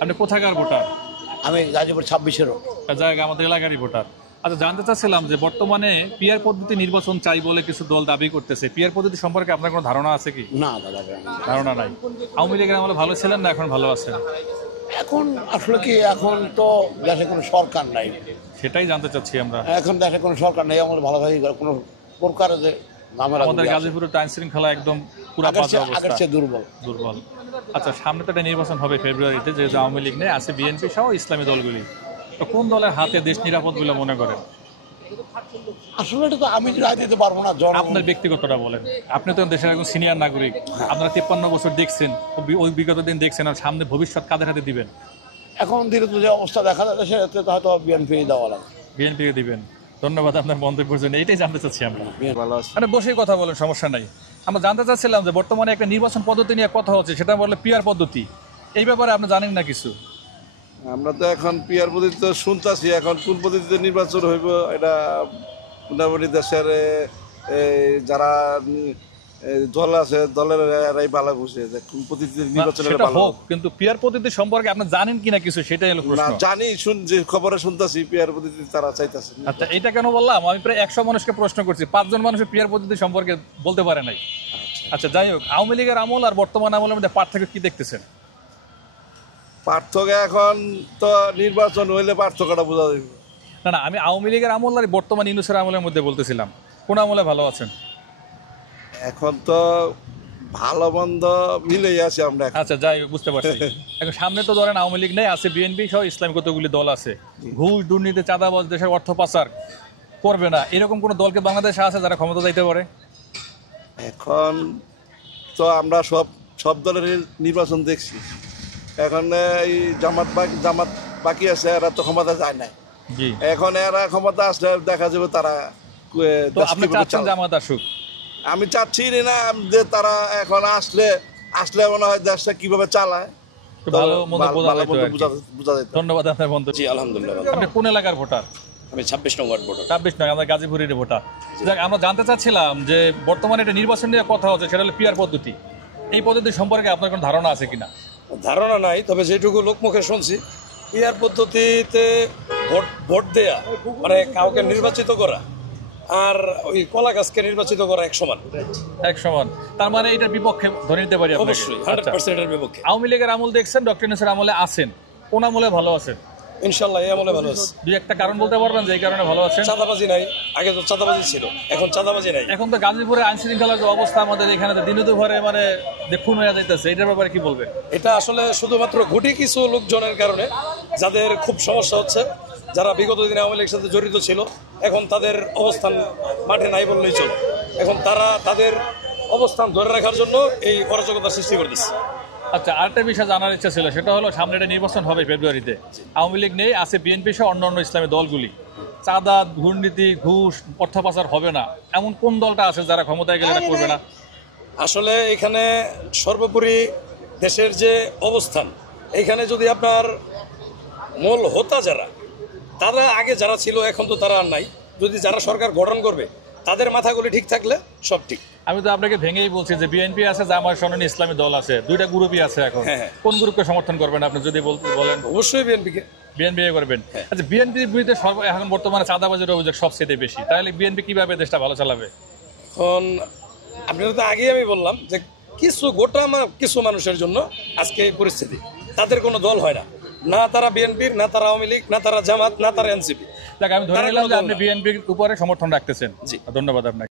আপনি কোথাকার ভোটার? আমি গাজীপুর 26-এরও। জায়গা আমাদের এলাকারই ভোটার। আচ্ছা, জানতে চাচ্ছিলাম যে বর্তমানে পিআর পদ্ধতি নির্বাচন চাই বলে কিছু দল দাবি করতেছে। পিআর পদ্ধতি সম্পর্কে আপনার কোনো ধারণা আছে কি? না দাদা, ধারণা নাই। আওয়ামী লীগের আমলে ভালো ছিলেন না এখন ভালো আছেন? এখন আসলে কি, এখন তো দেশে কোনো সরকার নাই। সেটাই জানতে চাচ্ছি আমরা। এখন দেশে কোনো সরকার নেই, আমার ভালোভাবে কোনো প্রকার যে আমাদের গাজীপুরের আইন শৃঙ্খলা একদম পুরো আগের চেয়ে দুর্বল। আচ্ছা, সামনে তো একটা নির্বাচন হবে ফেব্রুয়ারিতে, যেহেতু আওয়ামী লীগ নেই, আছে বিএনপি সহ ইসলামী দলগুলি। তো কোন দলের হাতে দেশ নিরাপদ বলে মনে করেন? আসলে এটা তো আমি রায় দিতে পারবো না। আপনার ব্যক্তিগতটা বলেন। আপনি তো দেশের একজন সিনিয়র নাগরিক, আপনারা 53 বছর দেখছেন, ওই বিগত দিন দেখছেন, আর সামনে ভবিষ্যৎ কাদের হাতে দিবেন? এখন ধীরে ধীরে যে অবস্থা দেখা যাচ্ছে সেটাতে তো হয়তো বিএনপি দেওয়া লাগে। বিএনপিকে দিবেন। ধন্যবাদ আপনার মন্তব্যের জন্য। এইটাই জানতে চাচ্ছি আমরা। ভালো আছে, মানে বসেই কথা বলেন, সমস্যা নাই। আমরা জানতে চাচ্ছিলাম যে বর্তমানে একটা নির্বাচন পদ্ধতি নিয়ে কথা হচ্ছে, সেটা বলে পিআর পদ্ধতি। এই ব্যাপারে আপনি জানেন না কিছু? আমরা তো এখন পিআর পদ্ধতি শুনতেছি, এখন কোন পদ্ধতিতে নির্বাচন হইব এটা মোটামুটি দেশের যারা দল আছে দলের এরাই ভালো বুঝে যে কোন পদ্ধতিতে নির্বাচন হলে ভালো হোক। কিন্তু পিআর পদ্ধতি সম্পর্কে আপনি জানেন কিনা কিছু, সেটাই হলো প্রশ্ন। না জানি, যে খবরে শুনতেছি পিআর পদ্ধতি তারা চাইতেছে। আচ্ছা, এটা কেন বললাম? আমি প্রায় 100 মানুষকে প্রশ্ন করছি, 5 জন মানুষের পিআর পদ্ধতি সম্পর্কে বলতে পারে নাই। আচ্ছা, যাই হোক, আওয়ামী লীগের আমল আর বর্তমান আমলের মধ্যে পার্থক্য কি দেখতেছেন? পার্থক্য এখন তো নির্বাচন হইলে পার্থক্যটা বোঝা যাবে। না, আমি আওয়ামী লীগের আমল আর বর্তমান ইউনূসের আমলের মধ্যে বলতেছিলাম, কোন আমলে ভালো আছেন? এখন তো ভালো মন্দ মিলেই আছে আমরা। আচ্ছা, যাই হোক, বুঝতে পারছি। এখন সামনে তো ধরেন আওয়ামী লীগ নেই, আছে বিএনপি সহ ইসলামী কতগুলি দল আছে। ঘুষ, দুর্নীতি, চাঁদাবাজ, দেশের অর্থ পাচার করবে না, এরকম কোন দলকে বাংলাদেশে আছে যারা ক্ষমতা যাইতে পারে? এখন তো আমরা সব দলের নির্বাচন দেখছি। এখন এই জামাত বাকি আছে, এরা তো ক্ষমতা যায় না। এখন এরা ক্ষমতা আসলে দেখা যাবে তারা। আপনি চাচ্ছেন জামাত আসুক? আমি চাচ্ছি না যে তারা এখন আসলে মনে হয় দেশটা কিভাবে চালায় বোঝা যেত। ধন্যবাদ আপনার বন্ধু। জি আলহামদুলিল্লাহ। আপনি কোন এলাকার ভোটার? আমি 26 নং ওয়ার্ড ভোটার। 26 নয়, আমরা গাজীপুরের ভোটার। যাক, আমরা জানতে চাচ্ছিলাম যে বর্তমানে একটা নির্বাচন নিয়ে কথা হচ্ছে, সেটা হলো পিআর পদ্ধতি। এই পদ্ধতি সম্পর্কে আপনার কোনো ধারণা আছে কিনা? ধারণা নাই, তবে যেটুকু লোকমুখে শুনছি, পিআর পদ্ধতিতে ভোট দেয়া মানে কাউকে নির্বাচিত করা আর ওই কলা গাছকে নির্বাচিত করা এক সমান। তার মানে এটার বিপক্ষে ধরে নিতে পারি? অবশ্যই 100% এর বিপক্ষে। আওয়ামী লীগের আমল দেখছেন, ডক্টর ইউনূসের আমলে আছেন, কোন আমলে ভালো আছেন? ইনশাআল্লাহ এই আমলে ভালো আছে। দুই একটা কারণ বলতে পারবেন যে এই কারণে ভালো আছেন? চাঁদাবাজি নাই, আগে তো চাঁদাবাজি ছিল, এখন চাঁদাবাজি নাই। এখন তো গাজীপুরে আইন শৃঙ্খলার যে অবস্থা, আমাদের এখানে তো দিনে দুপুরে মানে খুন হয়ে যাইতেছে, এটার ব্যাপারে কি বলবেন? এটা আসলে শুধুমাত্র গুটি কিছু লোকজনের কারণে, যাদের খুব সমস্যা হচ্ছে, যারা বিগত দিনে আওয়ামী লীগের সাথে জড়িত ছিল, এখন তাদের অবস্থান মাঠে নাই বললেই চলে। এখন তারা তাদের অবস্থান ধরে রাখার জন্য এই অরাজকতা সৃষ্টি করতেছে। আচ্ছা, আরেকটা বিষয় জানার ইচ্ছা ছিল, সেটা হলো সামনে একটা নির্বাচন হবে ফেব্রুয়ারিতে। আওয়ামী লীগ নেই, আছে বিএনপি সহ অন্যান্য ইসলামী দলগুলি। চাঁদা, দুর্নীতি, ঘুষ, অর্থ পাচার হবে না, এমন কোন দলটা আছে যারা ক্ষমতায় গেলে এটা করবে না? আসলে এখানে সর্বোপরি দেশের যে অবস্থান, এইখানে যদি আপনার মূল হোতা যারা, তারা আগে যারা ছিল এখন তো তারা আর নাই। যদি যারা সরকার গঠন করবে তাদের মাথাগুলি ঠিক থাকলে সব ঠিক। আমি তো আপনাকে ভেঙেই বলছি যে বিএনপি আছে, জামায়াত সননী ইসলামী দল আছে, দুইটা গ্রুপই আছে এখন। কোন গ্রুপকে সমর্থন করবেন আপনি যদি বলেন? অবশ্যই বিএনপিকে করবেন। আচ্ছা, বিএনপির বিরুদ্ধে এখন বর্তমানে চাঁদাবাজির অভিযোগ সবচেয়ে বেশি, তাহলে বিএনপি কিভাবে দেশটা ভালো চালাবে? এখন আপনারা তো আগেই আমি বললাম যে কিছু মানুষের জন্য আজকে এই পরিস্থিতি। তাদের কোনো দল হয় না, না তারা বিএনপির, না তারা আওয়ামী লীগ, না তারা জামাত, না তারা এনসিপি। আমি ধরে নিলাম যে আপনি বিএনপির উপরে সমর্থন রাখতেছেন। জি, ধন্যবাদ আপনাকে।